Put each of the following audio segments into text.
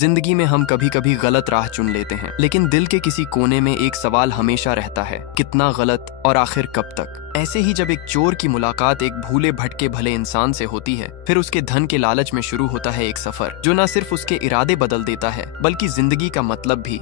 जिंदगी में हम कभी कभी गलत राह चुन लेते हैं, लेकिन दिल के किसी कोने में एक सवाल हमेशा रहता है, कितना गलत और आखिर कब तक। ऐसे ही जब एक चोर की मुलाकात एक भूले भटके भले इंसान से होती है, फिर उसके धन के लालच में शुरू होता है एक सफर जो न सिर्फ उसके इरादे बदल देता है बल्कि जिंदगी का मतलब भी।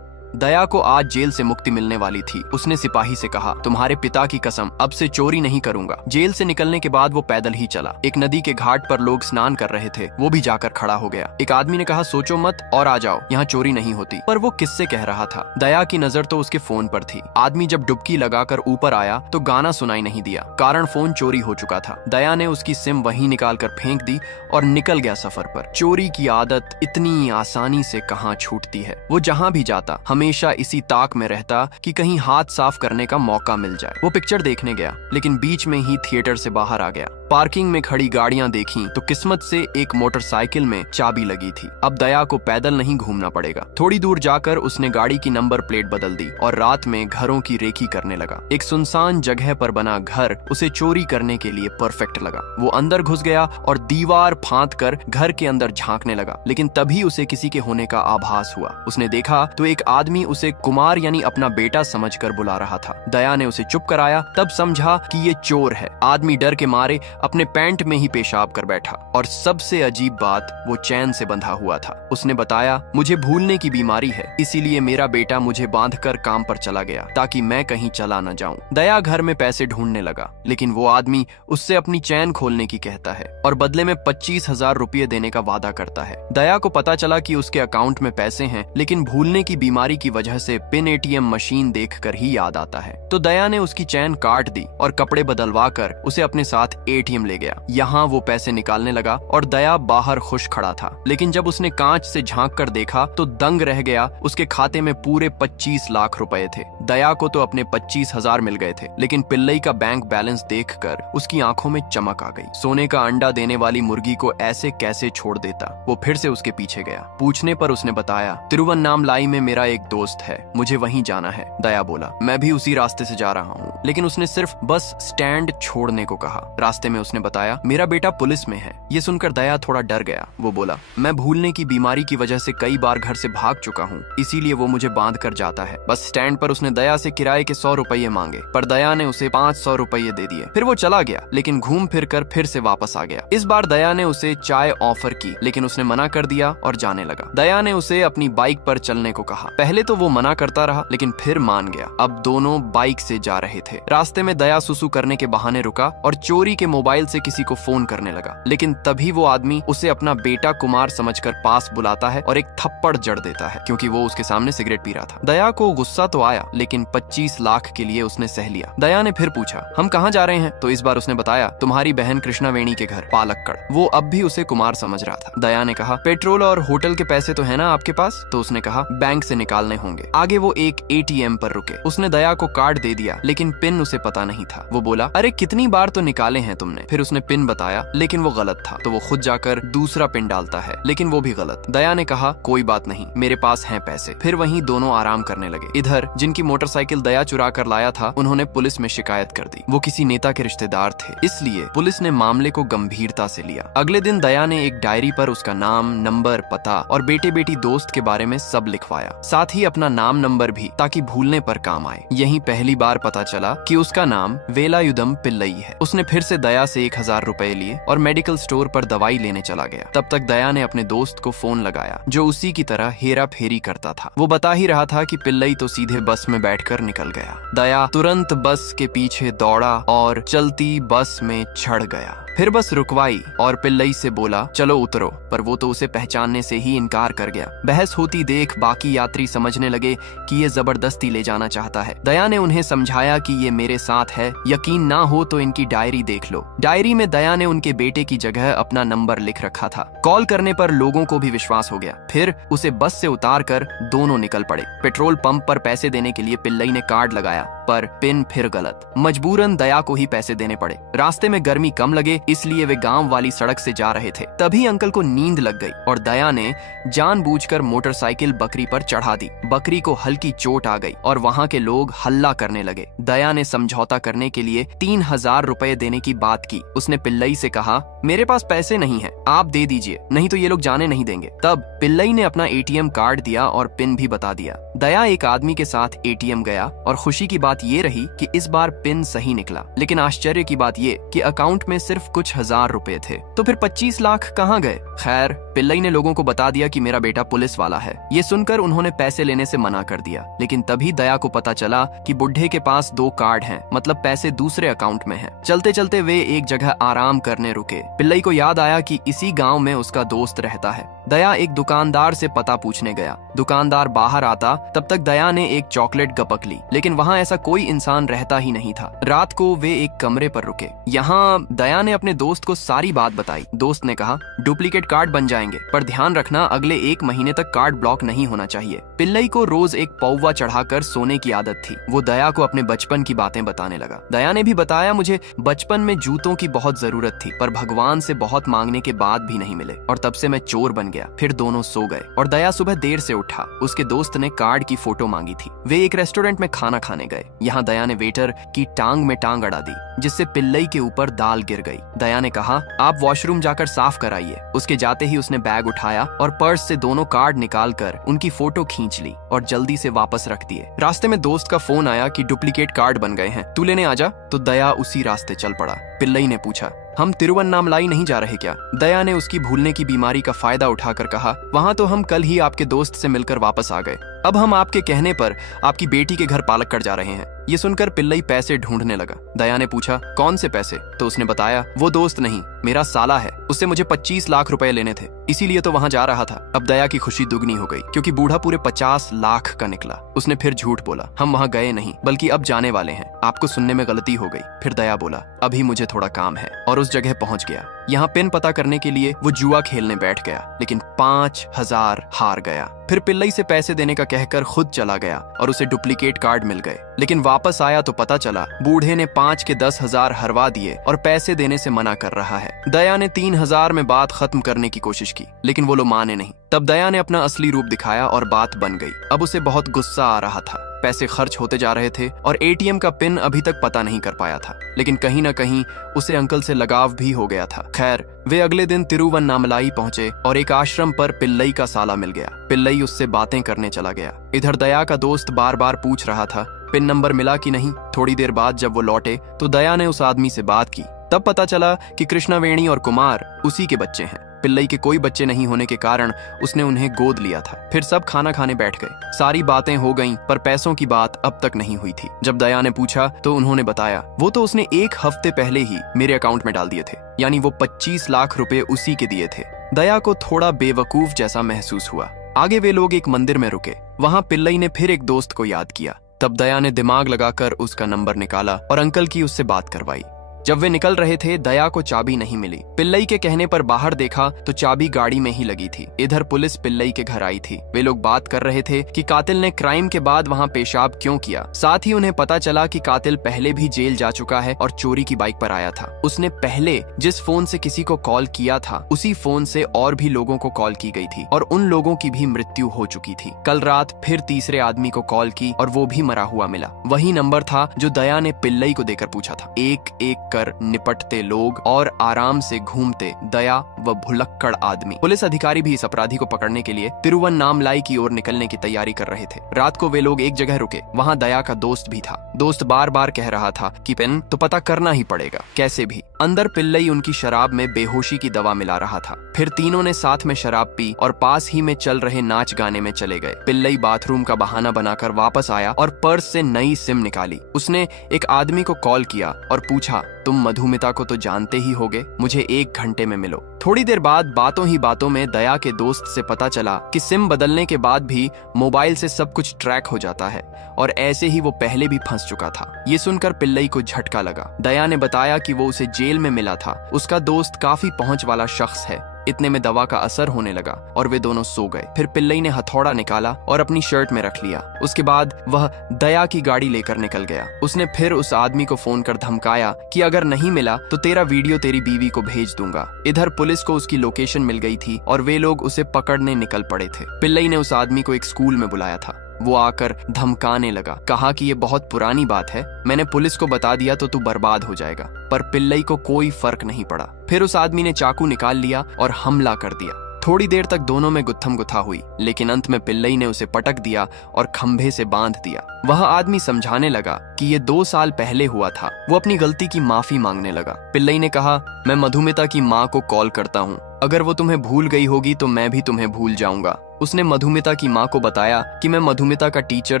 दया को आज जेल से मुक्ति मिलने वाली थी। उसने सिपाही से कहा, तुम्हारे पिता की कसम, अब से चोरी नहीं करूंगा। जेल से निकलने के बाद वो पैदल ही चला। एक नदी के घाट पर लोग स्नान कर रहे थे, वो भी जाकर खड़ा हो गया। एक आदमी ने कहा, सोचो मत और आ जाओ, यहाँ चोरी नहीं होती। पर वो किससे कह रहा था? दया की नजर तो उसके फोन पर थी। आदमी जब डुबकी लगाकर ऊपर आया तो गाना सुनाई नहीं दिया, कारण फोन चोरी हो चुका था। दया ने उसकी सिम वहीं निकाल कर फेंक दी और निकल गया सफर पर। चोरी की आदत इतनी आसानी से कहाँ छूटती है। वो जहाँ भी जाता हमेशा इसी ताक में रहता कि कहीं हाथ साफ करने का मौका मिल जाए। वो पिक्चर देखने गया, लेकिन बीच में ही थिएटर से बाहर आ गया। पार्किंग में खड़ी गाड़ियां देखी तो किस्मत से एक मोटरसाइकिल में चाबी लगी थी। अब दया को पैदल नहीं घूमना पड़ेगा। थोड़ी दूर जाकर उसने गाड़ी की नंबर प्लेट बदल दी और रात में घरों की रेकी करने लगा। एक सुनसान जगह पर बना घर उसे चोरी करने के लिए परफेक्ट लगा। वो अंदर घुस गया और दीवार फांद कर घर के अंदर झांकने लगा, लेकिन तभी उसे किसी के होने का आभास हुआ। उसने देखा तो एक आदमी उसे कुमार यानी अपना बेटा समझकर बुला रहा था। दया ने उसे चुप कराया, तब समझा कि ये चोर है। आदमी डर के मारे अपने पैंट में ही पेशाब कर बैठा और सबसे अजीब बात, वो चैन से बंधा हुआ था। उसने बताया, मुझे भूलने की बीमारी है, इसीलिए मेरा बेटा मुझे बांधकर काम पर चला गया ताकि मैं कहीं चला न जाऊं। दया घर में पैसे ढूंढने लगा, लेकिन वो आदमी उससे अपनी चैन खोलने की कहता है और बदले में 25,000 रुपये देने का वादा करता है। दया को पता चला कि उसके अकाउंट में पैसे हैं, लेकिन भूलने की बीमारी की वजह से पिन एटीएम मशीन देखकर ही याद आता है। तो दया ने उसकी चैन काट दी और कपड़े बदलवा कर उसे अपने साथ एटीएम ले गया। यहाँ वो पैसे निकालने लगा और दया बाहर खुश खड़ा था, लेकिन जब उसने कांच से झांक कर देखा तो दंग रह गया। उसके खाते में पूरे 25 लाख रुपए थे। दया को तो अपने 25,000 मिल गए थे, लेकिन पिल्लई का बैंक बैलेंस देखकर उसकी आंखों में चमक आ गई। सोने का अंडा देने वाली मुर्गी को ऐसे कैसे छोड़ देता। वो फिर से उसके पीछे गया। पूछने पर उसने बताया, तिरुवन्नामलाई में मेरा एक दोस्त है, मुझे वहीं जाना है। दया बोला, मैं भी उसी रास्ते से जा रहा हूँ, लेकिन उसने सिर्फ बस स्टैंड छोड़ने को कहा। रास्ते में उसने बताया, मेरा बेटा पुलिस में है। ये सुनकर दया थोड़ा डर गया। वो बोला, मैं भूलने की बीमारी की वजह से कई बार घर से भाग चुका हूँ, इसीलिए वो मुझे बांध कर जाता है। बस स्टैंड पर उसने दया से किराए के 100 रुपये मांगे, पर दया ने उसे 500 रुपये दे दिए। फिर वो चला गया, लेकिन घूम फिर कर फिर से वापस आ गया। इस बार दया ने उसे चाय ऑफर की, लेकिन उसने मना कर दिया और जाने लगा। दया ने उसे अपनी बाइक पर चलने को कहा। पहले तो वो मना करता रहा, लेकिन फिर मान गया। अब दोनों बाइक से जा रहे थे। रास्ते में दया सुसु करने के बहाने रुका और चोरी के मोबाइल से किसी को फोन करने लगा, लेकिन तभी वो आदमी उसे अपना बेटा कुमार समझकर पास बुलाता है और एक थप्पड़ जड़ देता है, क्योंकि वो उसके सामने सिगरेट पी रहा था। दया को गुस्सा तो आया, लेकिन 25 लाख के लिए उसने सह लिया। दया ने फिर पूछा, हम कहाँ जा रहे हैं? तो इस बार उसने बताया, तुम्हारी बहन कृष्णावेणी के घर, पालक्कड़। वो अब भी उसे कुमार समझ रहा था। दया ने कहा, पेट्रोल और होटल के पैसे तो है ना आपके पास? तो उसने कहा, बैंक से निकालने होंगे। आगे वो एक एटीएम पर रुके। उसने दया को कार्ड दे दिया, लेकिन पिन उसे पता नहीं था। वो बोला, अरे कितनी बार तो निकाले हैं तुमने। फिर उसने पिन बताया, लेकिन वो गलत था। तो वो खुद जाकर दूसरा पिन डालता है, लेकिन वो भी गलत। दया ने कहा, कोई बात नहीं, मेरे पास हैं पैसे। फिर वहीं दोनों आराम करने लगे। इधर जिनकी मोटरसाइकिल दया चुरा कर लाया था, उन्होंने पुलिस में शिकायत कर दी। वो किसी नेता के रिश्तेदार थे, इसलिए पुलिस ने मामले को गंभीरता से लिया। अगले दिन दया ने एक डायरी पर उसका नाम, नंबर, पता और बेटे बेटी दोस्त के बारे में सब लिखवाया, साथ ही अपना नाम नंबर भी, ताकि भूलने पर काम आए। यहीं पहली बार पता चला कि उसका नाम वेलायुधम पिल्लई है। उसने फिर से दया से 1,000 रुपए लिए और मेडिकल स्टोर पर दवाई लेने चला गया। तब तक दया ने अपने दोस्त को फोन लगाया, जो उसी की तरह हेरा फेरी करता था। वो बता ही रहा था कि पिल्लई तो सीधे बस में बैठकर निकल गया। दया तुरंत बस के पीछे दौड़ा और चलती बस में चढ़ गया। फिर बस रुकवाई और पिल्लई से बोला, चलो उतरो, पर वो तो उसे पहचानने से ही इनकार कर गया। बहस होती देख बाकी यात्री समझने लगे कि ये जबरदस्ती ले जाना चाहता है। दया ने उन्हें समझाया कि ये मेरे साथ है, यकीन ना हो तो इनकी डायरी देख लो। डायरी में दया ने उनके बेटे की जगह अपना नंबर लिख रखा था। कॉल करने पर लोगों को भी विश्वास हो गया। फिर उसे बस से उतार कर दोनों निकल पड़े। पेट्रोल पंप पर पैसे देने के लिए पिल्लई ने कार्ड लगाया, पर पिन फिर गलत। मजबूरन दया को ही पैसे देने पड़े। रास्ते में गर्मी कम लगे इसलिए वे गांव वाली सड़क से जा रहे थे। तभी अंकल को नींद लग गई और दया ने जानबूझकर मोटरसाइकिल बकरी पर चढ़ा दी। बकरी को हल्की चोट आ गई और वहां के लोग हल्ला करने लगे। दया ने समझौता करने के लिए 3000 रुपए देने की बात की। उसने पिल्लई से कहा, मेरे पास पैसे नहीं है, आप दे दीजिए, नहीं तो ये लोग जाने नहीं देंगे। तब पिल्लई ने अपना एटीएम कार्ड दिया और पिन भी बता दिया। दया एक आदमी के साथ एटीएम गया और खुशी की बात ये रही कि इस बार पिन सही निकला। लेकिन आश्चर्य की बात ये कि अकाउंट में सिर्फ कुछ हजार रुपए थे। तो फिर 25 लाख कहाँ गए? खैर, पिल्लई ने लोगों को बता दिया कि मेरा बेटा पुलिस वाला है। ये सुनकर उन्होंने पैसे लेने से मना कर दिया। लेकिन तभी दया को पता चला कि बुढ़े के पास 2 कार्ड हैं, मतलब पैसे दूसरे अकाउंट में हैं। चलते चलते वे एक जगह आराम करने रुके। पिल्लई को याद आया कि इसी गांव में उसका दोस्त रहता है। दया एक दुकानदार से पता पूछने गया। दुकानदार बाहर आता तब तक दया ने एक चॉकलेट गपक ली, लेकिन वहाँ ऐसा कोई इंसान रहता ही नहीं था। रात को वे एक कमरे पर रुके। यहाँ दया ने अपने दोस्त को सारी बात बताई। दोस्त ने कहा, डुप्लीकेट कार्ड बन जाएंगे, पर ध्यान रखना अगले 1 महीने तक कार्ड ब्लॉक नहीं होना चाहिए। पिल्लई को रोज एक पौवा चढ़ाकर सोने की आदत थी। वो दया को अपने बचपन की बातें बताने लगा। दया ने भी बताया, मुझे बचपन में जूतों की बहुत जरूरत थी, पर भगवान से बहुत मांगने के बाद भी नहीं मिले और तब से मैं चोर बन गया। फिर दोनों सो गए और दया सुबह देर से उठा। उसके दोस्त ने कार्ड की फोटो मांगी थी। वे एक रेस्टोरेंट में खाना खाने गए। यहाँ दया ने वेटर की टांग में टांग अड़ा दी, जिससे पिल्लई के ऊपर दाल गिर गई। दया ने कहा, आप वॉशरूम जाकर साफ कराइए। उसके जाते ही उसने बैग उठाया और पर्स से दोनों कार्ड निकालकर उनकी फोटो खींच ली और जल्दी से वापस रख दिए। रास्ते में दोस्त का फोन आया कि डुप्लीकेट कार्ड बन गए हैं, तू लेने आजा। तो दया उसी रास्ते चल पड़ा। पिल्लई ने पूछा, हम तिरुवन्नामलाई नहीं जा रहे क्या? दया ने उसकी भूलने की बीमारी का फायदा उठाकर कहा, वहाँ तो हम कल ही आपके दोस्त से मिलकर वापस आ गए। अब हम आपके कहने पर आपकी बेटी के घर पालक्कड़ जा रहे हैं। ये सुनकर पिल्लई पैसे ढूंढने लगा। दया ने पूछा, कौन से पैसे? तो उसने बताया, वो दोस्त नहीं, मेरा साला है, उससे मुझे 25 लाख रुपए लेने थे, इसीलिए तो वहाँ जा रहा था। अब दया की खुशी दुगनी हो गई, क्योंकि बूढ़ा पूरे 50 लाख का निकला। उसने फिर झूठ बोला, हम वहाँ गए नहीं, बल्कि अब जाने वाले हैं, आपको सुनने में गलती हो गई। फिर दया बोला, अभी मुझे थोड़ा काम है, और उस जगह पहुंच गया। यहाँ पिन पता करने के लिए वो जुआ खेलने बैठ गया, लेकिन 5000 हार गया। फिर पिल्लई से पैसे देने का कहकर खुद चला गया और उसे डुप्लीकेट कार्ड मिल गए। लेकिन वापस आया तो पता चला बूढ़े ने 5 के 10,000 हरवा दिए और पैसे देने से मना कर रहा है। दया ने 3000 में बात खत्म करने की कोशिश की, लेकिन वो लोग माने नहीं। तब दया ने अपना असली रूप दिखाया और बात बन गई। अब उसे बहुत गुस्सा आ रहा था। पैसे खर्च होते जा रहे थे और एटीएम का पिन अभी तक पता नहीं कर पाया था, लेकिन कहीं न कहीं उसे अंकल से लगाव भी हो गया था। खैर, वे अगले दिन तिरुवन्नामलाई पहुंचे और एक आश्रम पर पिल्लई का साला मिल गया। पिल्लई उससे बातें करने चला गया। इधर दया का दोस्त बार बार पूछ रहा था, पिन नंबर मिला कि नहीं। थोड़ी देर बाद जब वो लौटे तो दया ने उस आदमी से बात की। तब पता चला कि कृष्णावेणी और कुमार उसी के बच्चे हैं। पिल्लई के कोई बच्चे नहीं होने के कारण उसने उन्हें गोद लिया था। फिर सब खाना खाने बैठ गए। सारी बातें हो गईं, पर पैसों की बात अब तक नहीं हुई थी। जब दया ने पूछा तो उन्होंने बताया, वो तो उसने 1 हफ्ते पहले ही मेरे अकाउंट में डाल दिए थे, यानी वो 25 लाख रुपए उसी के दिए थे। दया को थोड़ा बेवकूफ जैसा महसूस हुआ। आगे वे लोग एक मंदिर में रुके। वहाँ पिल्लई ने फिर एक दोस्त को याद किया। तब दया ने दिमाग लगाकर उसका नंबर निकाला और अंकल की उससे बात करवाई। जब वे निकल रहे थे, दया को चाबी नहीं मिली। पिल्लई के कहने पर बाहर देखा तो चाबी गाड़ी में ही लगी थी। इधर पुलिस पिल्लई के घर आई थी। वे लोग बात कर रहे थे कि कातिल ने क्राइम के बाद वहां पेशाब क्यों किया। साथ ही उन्हें पता चला कि कातिल पहले भी जेल जा चुका है और चोरी की बाइक पर आया था। उसने पहले जिस फोन से किसी को कॉल किया था, उसी फोन से और भी लोगों को कॉल की गई थी और उन लोगों की भी मृत्यु हो चुकी थी। कल रात फिर तीसरे आदमी को कॉल की और वो भी मरा हुआ मिला। वही नंबर था जो दया ने पिल्लई को देकर पूछा था। एक एक कर निपटते लोग और आराम से घूमते दया व भुलक्कड़ आदमी। पुलिस अधिकारी भी इस अपराधी को पकड़ने के लिए तिरुवन्नामलाई की ओर निकलने की तैयारी कर रहे थे। रात को वे लोग एक जगह रुके। वहाँ दया का दोस्त भी था। दोस्त बार बार कह रहा था कि पिन तो पता करना ही पड़ेगा, कैसे भी। अंदर पिल्लई उनकी शराब में बेहोशी की दवा मिला रहा था। फिर तीनों ने साथ में शराब पी और पास ही में चल रहे नाच गाने में चले गए। पिल्लई बाथरूम का बहाना बनाकर वापस आया और पर्स से नई सिम निकाली। उसने एक आदमी को कॉल किया और पूछा, तुम मधुमिता को तो जानते ही होगे, मुझे 1 घंटे में मिलो। थोड़ी देर बाद बातों ही बातों में दया के दोस्त से पता चला कि सिम बदलने के बाद भी मोबाइल से सब कुछ ट्रैक हो जाता है और ऐसे ही वो पहले भी फंस चुका था। ये सुनकर पिल्लई को झटका लगा। दया ने बताया कि वो उसे जेल में मिला था। उसका दोस्त काफी पहुंच वाला शख्स है, इतने में दवा का असर होने लगा और वे दोनों सो गए। फिर पिल्लई ने हथौड़ा निकाला और अपनी शर्ट में रख लिया। उसके बाद वह दया की गाड़ी लेकर निकल गया। उसने फिर उस आदमी को फोन कर धमकाया कि अगर नहीं मिला तो तेरा वीडियो तेरी बीवी को भेज दूंगा। इधर पुलिस को उसकी लोकेशन मिल गई थी और वे लोग उसे पकड़ने निकल पड़े थे। पिल्लई ने उस आदमी को एक स्कूल में बुलाया था। वो आकर धमकाने लगा, कहा कि ये बहुत पुरानी बात है, मैंने पुलिस को बता दिया तो तू बर्बाद हो जाएगा। पर पिल्लई को कोई फर्क नहीं पड़ा। फिर उस आदमी ने चाकू निकाल लिया और हमला कर दिया। थोड़ी देर तक दोनों में गुत्थम गुत्था हुई, लेकिन अंत में पिल्लई ने उसे पटक दिया और खंभे से बांध दिया। वह आदमी समझाने लगा कि ये 2 साल पहले हुआ था। वो अपनी गलती की माफी मांगने लगा। पिल्लई ने कहा, मैं मधुमिता की माँ को कॉल करता हूँ, अगर वो तुम्हें भूल गई होगी तो मैं भी तुम्हें भूल जाऊंगा। उसने मधुमिता की माँ को बताया कि मैं मधुमिता का टीचर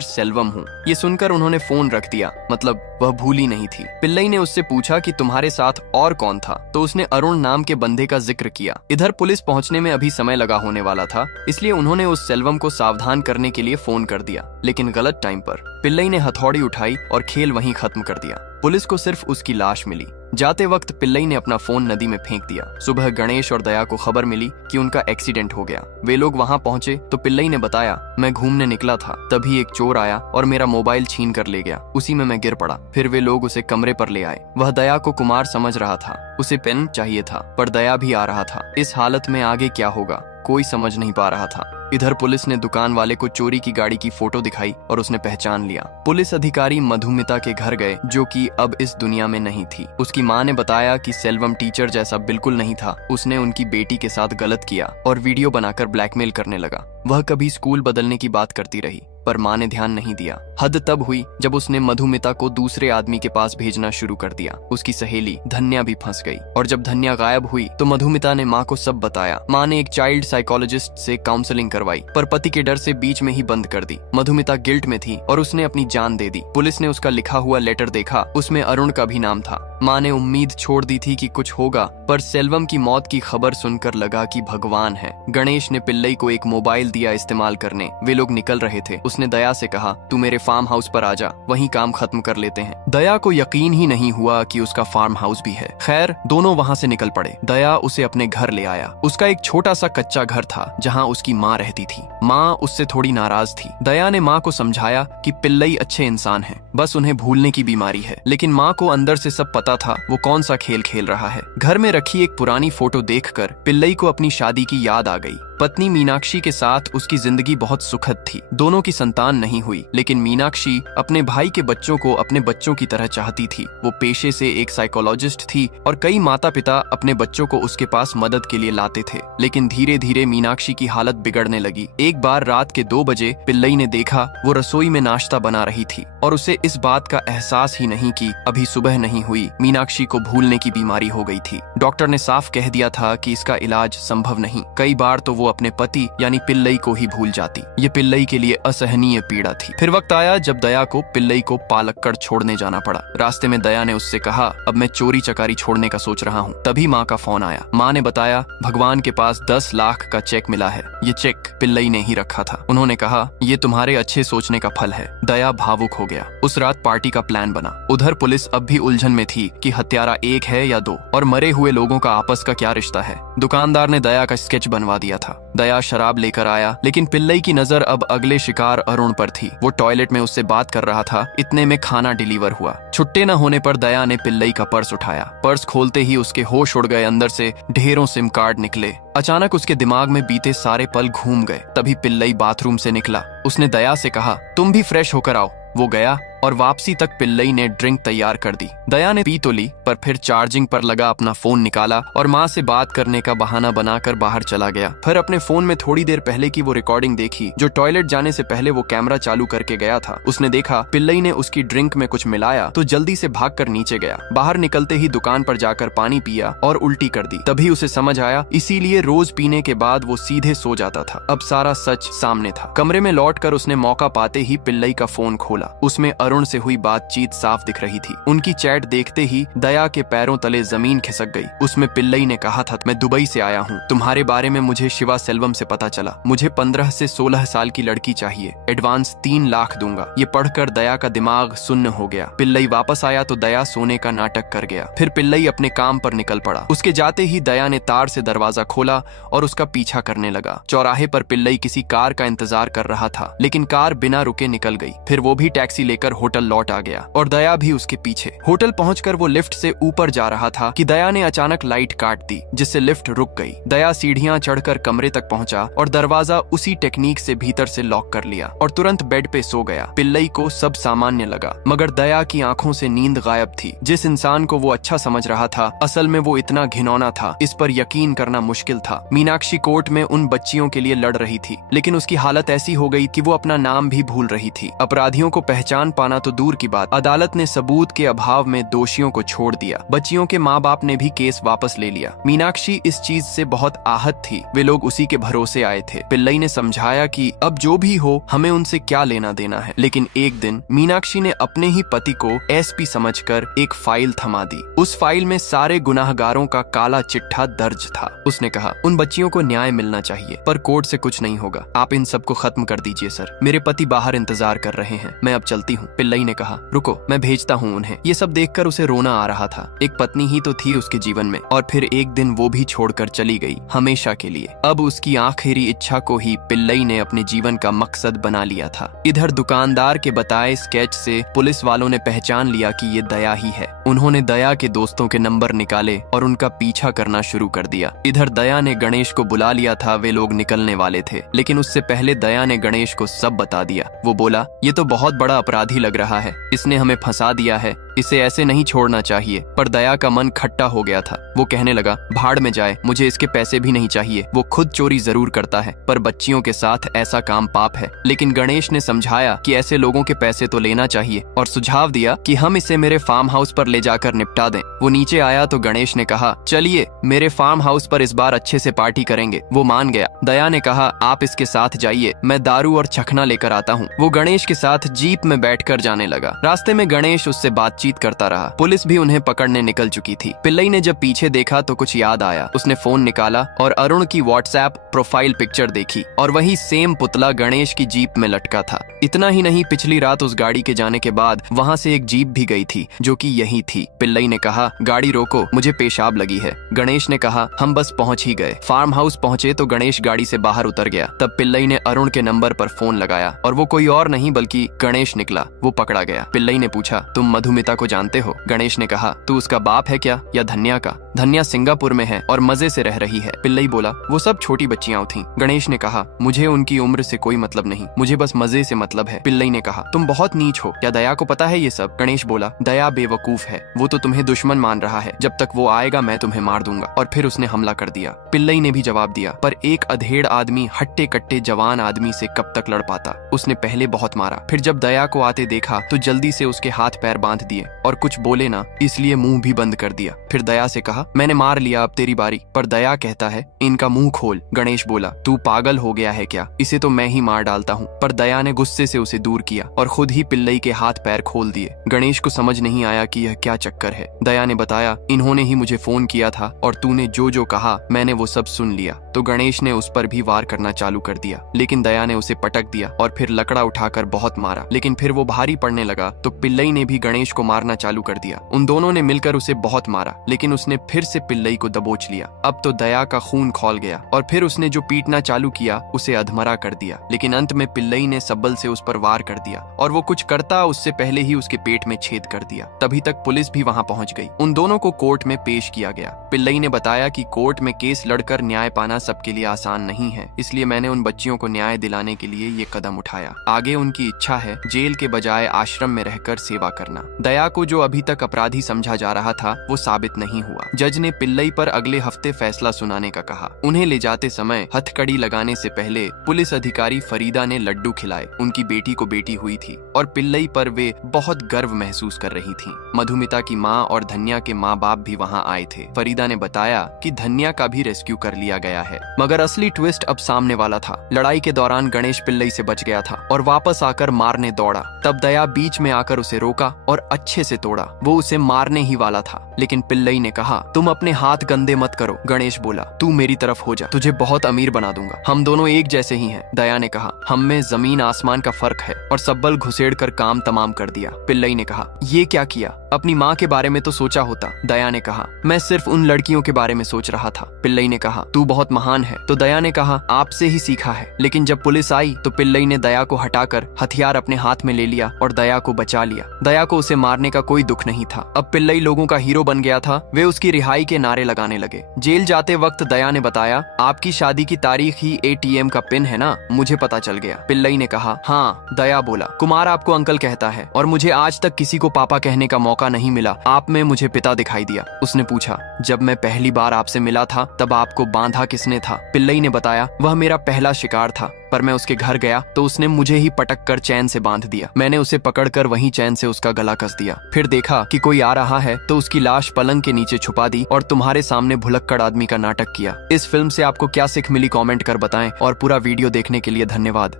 सेल्वम हूँ। ये सुनकर उन्होंने फोन रख दिया, मतलब वह भूली नहीं थी। पिल्लई ने उससे पूछा कि तुम्हारे साथ और कौन था, तो उसने अरुण नाम के बंदे का जिक्र किया। इधर पुलिस पहुंचने में अभी समय लगा होने वाला था, इसलिए उन्होंने उस सेल्वम को सावधान करने के लिए फोन कर दिया, लेकिन गलत टाइम पर। पिल्लई ने हथौड़ी उठाई और खेल वहीं खत्म कर दिया। पुलिस को सिर्फ उसकी लाश मिली। जाते वक्त पिल्लई ने अपना फोन नदी में फेंक दिया। सुबह गणेश और दया को खबर मिली कि उनका एक्सीडेंट हो गया। वे लोग वहां पहुंचे तो पिल्लई ने बताया, मैं घूमने निकला था, तभी एक चोर आया और मेरा मोबाइल छीन कर ले गया। उसी में मैं गिर पड़ा। फिर वे लोग उसे कमरे पर ले आए। वह दया को कुमार समझ रहा था। उसे पेन चाहिए था, पर दया भी आ रहा था। इस हालत में आगे क्या होगा कोई समझ नहीं पा रहा था। इधर पुलिस ने दुकान वाले को चोरी की गाड़ी की फोटो दिखाई और उसने पहचान लिया। पुलिस अधिकारी मधुमिता के घर गए, जो कि अब इस दुनिया में नहीं थी। उसकी माँ ने बताया कि सेल्वम टीचर जैसा बिल्कुल नहीं था। उसने उनकी बेटी के साथ गलत किया और वीडियो बनाकर ब्लैकमेल करने लगा। वह कभी स्कूल बदलने की बात करती रही, पर माँ ने ध्यान नहीं दिया। हद तब हुई जब उसने मधुमिता को दूसरे आदमी के पास भेजना शुरू कर दिया। उसकी सहेली धन्या भी फंस गई और जब धन्या गायब हुई तो मधुमिता ने माँ को सब बताया। माँ ने एक चाइल्ड साइकोलॉजिस्ट से काउंसलिंग करवाई, पर पति के डर से बीच में ही बंद कर दी। मधुमिता गिल्ट में थी और उसने अपनी जान दे दी। पुलिस ने उसका लिखा हुआ लेटर देखा, उसमें अरुण का भी नाम था। माँ ने उम्मीद छोड़ दी थी कि कुछ होगा, पर सेल्वम की मौत की खबर सुनकर लगा कि भगवान है। गणेश ने पिल्लई को एक मोबाइल दिया इस्तेमाल करने। वे लोग निकल रहे थे। उसने दया से कहा, तू मेरे फार्म हाउस पर आ जा, वहीं काम खत्म कर लेते हैं। दया को यकीन ही नहीं हुआ कि उसका फार्म हाउस भी है। खैर, दोनों वहां से निकल पड़े। दया उसे अपने घर ले आया। उसका एक छोटा सा कच्चा घर था जहां उसकी माँ रहती थी। माँ उससे थोड़ी नाराज थी। दया ने माँ को समझाया कि पिल्लई अच्छे इंसान हैं, बस उन्हें भूलने की बीमारी है। लेकिन माँ को अंदर से सब पता था वो कौन सा खेल खेल रहा है। घर में रखी एक पुरानी फोटो देखकर पिल्लई को अपनी शादी की याद आ गई। पत्नी मीनाक्षी के साथ उसकी जिंदगी बहुत सुखद थी। दोनों की संतान नहीं हुई, लेकिन मीनाक्षी अपने भाई के बच्चों को अपने बच्चों की तरह चाहती थी। वो पेशे से एक साइकोलॉजिस्ट थी और कई माता पिता अपने बच्चों को उसके पास मदद के लिए लाते थे। लेकिन धीरे धीरे मीनाक्षी की हालत बिगड़ने लगी। एक बार रात के 2 बजे पिल्लई ने देखा वो रसोई में नाश्ता बना रही थी और उसे इस बात का एहसास ही नहीं कि अभी सुबह नहीं हुई। मीनाक्षी को भूलने की बीमारी हो गई थी। डॉक्टर ने साफ कह दिया था कि इसका इलाज संभव नहीं। कई बार तो वो अपने पति यानी पिल्लई को ही भूल जाती। ये पिल्लई के लिए असहनीय पीड़ा थी। फिर वक्त आया जब दया को पिल्लई को पालक्कड़ छोड़ने जाना पड़ा। रास्ते में दया ने उससे कहा, अब मैं चोरी चकारी छोड़ने का सोच रहा हूँ। तभी माँ का फोन आया। माँ ने बताया, भगवान के पास 10 लाख का चेक मिला है। ये चेक पिल्लई ने ही रखा था। उन्होंने कहा, ये तुम्हारे अच्छे सोचने का फल है। दया भावुक हो गया। उस रात पार्टी का प्लान बना। उधर पुलिस अब भी उलझन में थी कि हत्यारा एक है या 2 और मरे हुए लोगों का आपस का क्या रिश्ता है। दुकानदार ने दया का स्केच बनवा दिया था। दया शराब लेकर आया, लेकिन पिल्लई की नजर अब अगले शिकार अरुण पर थी। वो टॉयलेट में उससे बात कर रहा था। इतने में खाना डिलीवर हुआ। छुट्टे न होने पर दया ने पिल्लई का पर्स उठाया। पर्स खोलते ही उसके होश उड़ गए। अंदर से ढेरों सिम कार्ड निकले। अचानक उसके दिमाग में बीते सारे पल घूम गए। तभी पिल्लई बाथरूम से निकला। उसने दया से कहा, तुम भी फ्रेश होकर आओ। वो गया और वापसी तक पिल्लई ने ड्रिंक तैयार कर दी। दया ने पी तो ली, पर फिर चार्जिंग पर लगा अपना फोन निकाला और माँ से बात करने का बहाना बनाकर बाहर चला गया। फिर अपने फोन में थोड़ी देर पहले की वो रिकॉर्डिंग देखी जो टॉयलेट जाने से पहले वो कैमरा चालू करके गया था। उसने देखा पिल्लई ने उसकी ड्रिंक में कुछ मिलाया तो जल्दी से भागकर नीचे गया। बाहर निकलते ही दुकान पर जाकर पानी पिया और उल्टी कर दी। तभी उसे समझ आया, इसीलिए रोज पीने के बाद वो सीधे सो जाता था। अब सारा सच सामने था। कमरे में लौटकर उसने मौका पाते ही पिल्लई का फोन खोला। उसमें अरुण से हुई बातचीत साफ दिख रही थी। उनकी चैट देखते ही दया के पैरों तले जमीन खिसक गई। उसमें पिल्लई ने कहा था, मैं दुबई से आया हूँ, तुम्हारे बारे में मुझे शिवा सेल्वम से पता चला, मुझे 15 से 16 साल की लड़की चाहिए, एडवांस 3 लाख दूंगा। ये पढ़कर दया का दिमाग सुन्न हो गया। पिल्लई वापस आया तो दया सोने का नाटक कर गया। फिर पिल्लई अपने काम पर निकल पड़ा। उसके जाते ही दया ने तार से दरवाजा खोला और उसका पीछा करने लगा। चौराहे पर पिल्लई किसी कार का इंतजार कर रहा था, लेकिन कार बिना रुके निकल गई। फिर वो भी टैक्सी लेकर होटल लौट आ गया और दया भी उसके पीछे। होटल पहुंचकर वो लिफ्ट से ऊपर जा रहा था कि दया ने अचानक लाइट काट दी, जिससे लिफ्ट रुक गई। दया सीढ़ियां चढ़कर कमरे तक पहुंचा और दरवाजा उसी टेक्निक से भीतर से लॉक कर लिया और तुरंत बेड पे सो गया। पिल्लई को सब सामान्य लगा, मगर दया की आंखों से नींद गायब थी। जिस इंसान को वो अच्छा समझ रहा था, असल में वो इतना घिनौना था, इस पर यकीन करना मुश्किल था। मीनाक्षी कोर्ट में उन बच्चियों के लिए लड़ रही थी, लेकिन उसकी हालत ऐसी हो गई कि वो अपना नाम भी भूल रही थी। अपराधियों को पहचान पाना तो दूर की बात, अदालत ने सबूत के अभाव में दोषियों को छोड़ दिया। बच्चियों के माँ बाप ने भी केस वापस ले लिया। मीनाक्षी इस चीज से बहुत आहत थी। वे लोग उसी के भरोसे आए थे। पिल्लई ने समझाया कि अब जो भी हो, हमें उनसे क्या लेना देना है। लेकिन एक दिन मीनाक्षी ने अपने ही पति को एसपी समझकर एक फाइल थमा दी। उस फाइल में सारे गुनाहगारों का काला चिट्ठा दर्ज था। उसने कहा, उन बच्चियों को न्याय मिलना चाहिए, पर कोर्ट से कुछ नहीं होगा। आप इन सबको खत्म कर दीजिए सर, मेरे पति बाहर इंतजार कर रहे हैं, मैं अब चलती हूँ। पिल्लई ने कहा, रुको, मैं भेजता हूँ उन्हें। ये सब देखकर उसे रोना आ रहा था। एक पत्नी ही तो थी उसके जीवन में, और फिर एक दिन वो भी छोड़कर चली गई, हमेशा के लिए। अब उसकी आखिरी इच्छा को ही पिल्लई ने अपने जीवन का मकसद बना लिया था। इधर दुकानदार के बताए स्केच से पुलिस वालों ने पहचान लिया कि ये दया ही है। उन्होंने दया के दोस्तों के नंबर निकाले और उनका पीछा करना शुरू कर दिया। इधर दया ने गणेश को बुला लिया था। वे लोग निकलने वाले थे, लेकिन उससे पहले दया ने गणेश को सब बता दिया। वो बोला, ये तो बहुत बड़ा अपराधी लग रहा है, इसने हमें फंसा दिया है, इसे ऐसे नहीं छोड़ना चाहिए। पर दया का मन खट्टा हो गया था। वो कहने लगा, भाड़ में जाए, मुझे इसके पैसे भी नहीं चाहिए। वो खुद चोरी जरूर करता है, पर बच्चियों के साथ ऐसा काम पाप है। लेकिन गणेश ने समझाया कि ऐसे लोगों के पैसे तो लेना चाहिए और सुझाव दिया कि हम इसे मेरे फार्म हाउस पर ले जाकर निपटा दें। वो नीचे आया तो गणेश ने कहा, चलिए मेरे फार्म हाउस पर इस बार अच्छे से पार्टी करेंगे। वो मान गया। दया ने कहा, आप इसके साथ जाइए, मैं दारू और चखना लेकर आता हूँ। वो गणेश के साथ जीप में बैठकर जाने लगा। रास्ते में गणेश उससे बातचीत करता रहा। पुलिस भी उन्हें पकड़ने निकल चुकी थी। पिल्लई ने जब पीछे देखा तो कुछ याद आया। उसने फोन निकाला और अरुण की व्हाट्सएप प्रोफाइल पिक्चर देखी, और वही सेम पुतला गणेश की जीप में लटका था। इतना ही नहीं, पिछली रात उस गाड़ी के जाने के बाद वहाँ से एक जीप भी गई थी, जो कि यही थी। पिल्लई ने कहा, गाड़ी रोको, मुझे पेशाब लगी है। गणेश ने कहा, हम बस पहुंच ही गए। फार्म हाउस पहुंचे तो गणेश गाड़ी से बाहर उतर गया। तब पिल्लई ने अरुण के नंबर पर फोन लगाया, और वो कोई और नहीं बल्कि गणेश निकला। वो पकड़ा गया। पिल्लई ने पूछा, तुम मधुमिता को जानते हो? गणेश ने कहा, तू उसका बाप है क्या, या धन्या का? धन्या सिंगापुर में है और मजे से रह रही है। पिल्लई बोला, वो सब छोटी बच्चियां थीं। गणेश ने कहा, मुझे उनकी उम्र से कोई मतलब नहीं, मुझे बस मजे से मतलब है। पिल्लई ने कहा, तुम बहुत नीच हो, क्या दया को पता है ये सब? गणेश बोला, दया बेवकूफ है, वो तो तुम्हें दुश्मन मान रहा है, जब तक वो आएगा मैं तुम्हें मार दूंगा। और फिर उसने हमला कर दिया। पिल्लई ने भी जवाब दिया, पर एक अधेड़ आदमी हट्टे कट्टे जवान आदमी से कब तक लड़ पाता? उसने पहले बहुत मारा, फिर जब दया को आते देखा तो जल्दी से उसके हाथ पैर बांध दिए और कुछ बोले ना, इसलिए मुंह भी बंद कर दिया। फिर दया से कहा, मैंने मार लिया, अब तेरी बारी। पर दया कहता है, इनका मुंह खोल। गणेश बोला, तू पागल हो गया है क्या? इसे तो मैं ही मार डालता हूँ। पर दया ने गुस्से से उसे दूर किया और खुद ही पिल्लई के हाथ पैर खोल दिए। गणेश को समझ नहीं आया कि यह क्या चक्कर है। दया ने बताया, इन्होंने ही मुझे फोन किया था और तूने जो जो कहा मैंने वो सब सुन लिया। तो गणेश ने उस पर भी वार करना चालू कर दिया, लेकिन दया ने उसे पटक दिया और फिर लकड़ा उठाकर बहुत मारा। लेकिन फिर वो भारी पड़ने लगा तो पिल्लई ने भी गणेश को मारना चालू कर दिया। उन दोनों ने मिलकर उसे बहुत मारा, लेकिन उसने फिर से पिल्लई को दबोच लिया। अब तो दया का खून खौल गया और फिर उसने जो पीटना चालू किया उसे अधमरा कर दिया। लेकिन अंत में पिल्लई ने सबल से उस पर वार कर दिया और वो कुछ करता उससे पहले ही उसके पेट में छेद कर दिया। तभी तक पुलिस भी वहां पहुंच गई। उन दोनों को कोर्ट में पेश किया गया। पिल्लई ने बताया कि कोर्ट में केस लड़कर न्याय पाना सबके लिए आसान नहीं है, इसलिए मैंने उन बच्चियों को न्याय दिलाने के लिए ये कदम उठाया। आगे उनकी इच्छा है जेल के बजाय आश्रम में रहकर सेवा करना। दया को जो अभी तक अपराधी समझा जा रहा था वो साबित नहीं हुआ। जज ने पिल्लई पर अगले हफ्ते फैसला सुनाने का कहा। उन्हें ले जाते समय हथकड़ी लगाने से पहले पुलिस अधिकारी फरीदा ने लड्डू खिलाए। उनकी बेटी को बेटी हुई थी और पिल्लई पर वे बहुत गर्व महसूस कर रही थीं। मधुमिता की माँ और धन्या के माँ बाप भी वहाँ आए थे। फरीदा ने बताया कि धन्या का भी रेस्क्यू कर लिया गया है, मगर असली ट्विस्ट अब सामने वाला था। लड़ाई के दौरान गणेश पिल्लई से बच गया था और वापस आकर मारने दौड़ा। तब दया बीच में आकर उसे रोका और अच्छे से तोड़ा। वो उसे मारने ही वाला था, लेकिन पिल्लई ने कहा, तुम अपने हाथ गंदे मत करो। गणेश बोला, तू मेरी तरफ हो जा, तुझे बहुत अमीर बना दूंगा। हम दोनों एक जैसे ही हैं। दया ने कहा, हम में जमीन आसमान का फर्क है, और सब्बल घुसेड़ कर काम तमाम कर दिया। पिल्लई ने कहा, ये क्या किया? अपनी माँ के बारे में तो सोचा होता। दया ने कहा, मैं सिर्फ उन लड़कियों के बारे में सोच रहा था। पिल्लई ने कहा, तू बहुत महान है। तो दया ने कहा, आपसे ही सीखा है। लेकिन जब पुलिस आई तो पिल्लई ने दया को हटाकर हथियार अपने हाथ में ले लिया और दया को बचा लिया। दया को उसे मारने का कोई दुख नहीं था। अब पिल्लई लोगों का हीरो बन गया था। वे उसकी रिहाई के नारे लगाने लगे। जेल जाते वक्त दया ने बताया, आपकी शादी की तारीख ही ATM का पिन है ना? मुझे पता चल गया। पिल्लई ने कहा, हाँ। दया बोला, कुमार आपको अंकल कहता है और मुझे आज तक किसी को पापा कहने का मौका नहीं मिला। आप में मुझे पिता दिखाई दिया। उसने पूछा, जब मैं पहली बार आपसे मिला था तब आपको बांधा किसने था? पिल्लई ने बताया, वह मेरा पहला शिकार था, पर मैं उसके घर गया तो उसने मुझे ही पटक कर चैन से बांध दिया। मैंने उसे पकड़कर वहीं चैन से उसका गला कस दिया। फिर देखा कि कोई आ रहा है तो उसकी लाश पलंग के नीचे छुपा दी और तुम्हारे सामने भुलक्कड़ आदमी का नाटक किया। इस फिल्म से आपको क्या सीख मिली कमेंट कर बताएं, और पूरा वीडियो देखने के लिए धन्यवाद।